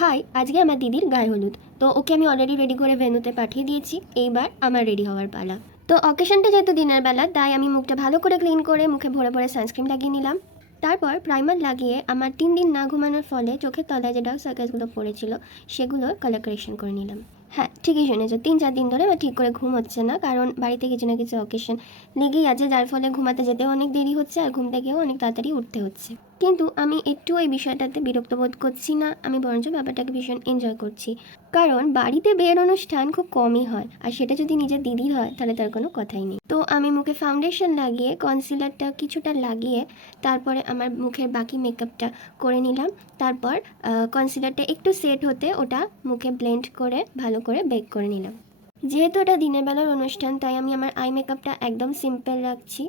High, আজকে আমার দিদির গায়ে হলুদ। তো ওকে আমি অলরেডি রেডি করে ভেন্যুতে পাঠিয়ে দিয়েছি। এইবার আমার রেডি হওয়ার পালা। তো অকেশনটা যেহেতু দিনের বেলা, তাই আমি মুখটা ভালো করে ক্লিন করে মুখে ভরে ভরে সানস্ক্রিন লাগিয়ে নিলাম। তারপর প্রাইমার লাগিয়ে আমার 3 দিন না ঘুমানোর ফলে চোখের তলায় যে ডার্ক সার্কেলসগুলো পড়েছিল সেগুলো কালার কারেকশন করে নিলাম। হ্যাঁ, ঠিকই শুনেছো, 3-4 দিন ধরে আমার ঠিক করে ঘুম হচ্ছে না, কারণ বাড়িতে কিছু না কিছু অকেশন লেগেই আছে, যার ফলে ঘুমাতে যেতেও অনেক দেরি হচ্ছে আর ঘুম থেকেও অনেক তাড়াতাড়ি উঠতে হচ্ছে। কিন্তু আমি একটু এই বিষয়টাতে বিরক্ত বোধ করছি না, আমি বরঞ্চ ব্যাপারটাকে ভীষণ এনজয় করছি। কারণ বাড়িতে বিয়ের অনুষ্ঠান খুব কমই হয়, আর সেটা যদি নিজের দিদির হয় তাহলে তার কোনো কথাই নেই। তো আমি মুখে ফাউন্ডেশন লাগিয়ে কনসিলারটা কিছুটা লাগিয়ে তারপরে আমার মুখের বাকি মেকআপটা করে নিলাম। তারপর কনসিলারটা একটু সেট হতে ওটা মুখে ব্লেন্ড করে ভালো করে বেক করে নিলাম। যেহেতু এটা দিনের বেলার অনুষ্ঠান, তাই আমি আমার আই মেকআপটা একদম সিম্পল রাখছি।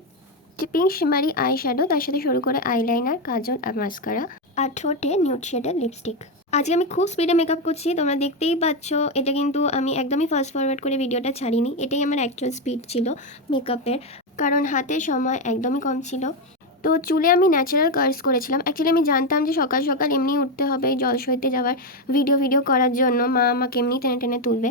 যে পিঙ্ক শিমারি আই শ্যাডো, তার সাথে শুরু করে আইলাইনার, কাজল আর মাস্কারা, আর ঠোঁটে নিউড শেডের লিপস্টিক। আজকে আমি খুব স্পিডে মেকআপ করছি, তোমরা দেখতেই পাচ্ছ। এটা কিন্তু আমি একদমই ফাস্ট ফরওয়ার্ড করে ভিডিওটা ছাড়িনি, এটাই আমার অ্যাকচুয়াল স্পিড ছিল মেকআপের, কারণ হাতে সময় একদমই কম ছিল। তো চুলে আমি ন্যাচারাল কার্স করেছিলাম। অ্যাকচুয়ালি আমি জানতাম যে সকাল সকাল এমনি উঠতে হবে জলসইতে যাওয়ার ভিডিও করার জন্য, মা আমাকে এমনি টেনে টেনে তুলবে।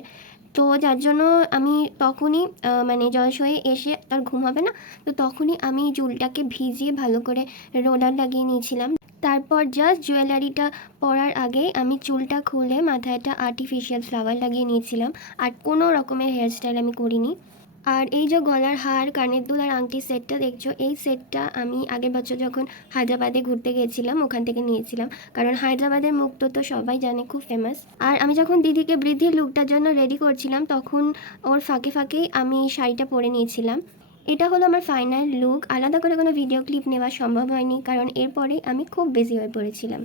তো যার জন্য আমি তখনই মানে জলাশয়ে এসে তার ঘুম হবে না, তো তখনই আমি চুলটাকে ভিজিয়ে ভালো করে রোলার লাগিয়ে নিয়েছিলাম। তারপর জাস্ট জুয়েলারিটা পরার আগেই আমি চুলটা খুলে মাথায় একটা আর্টিফিশিয়াল ফ্লাওয়ার লাগিয়ে নিয়েছিলাম, আর কোনো রকমের হেয়ারস্টাইল আমি করিনি। আর এই যে গলার হার, কানের দুল আর আংটির সেটটা দেখছো, এই সেটটা আমি আগের বছর যখন হায়দ্রাবাদে ঘুরতে গিয়েছিলাম ওখান থেকে নিয়েছিলাম, কারণ হায়দ্রাবাদের মুক্তো তো সবাই জানে খুব ফেমাস। আর আমি যখন দিদিকে বৃদ্ধির লুকটার জন্য রেডি করছিলাম, তখন ওর ফাঁকে ফাঁকেই আমি শাড়িটা পরে নিয়েছিলাম। এটা হলো আমার ফাইনাল লুক। আলাদা করে কোনো ভিডিও ক্লিপ নেওয়া সম্ভব হয়নি, কারণ এরপরেই আমি খুব বিজি হয়ে পড়েছিলাম।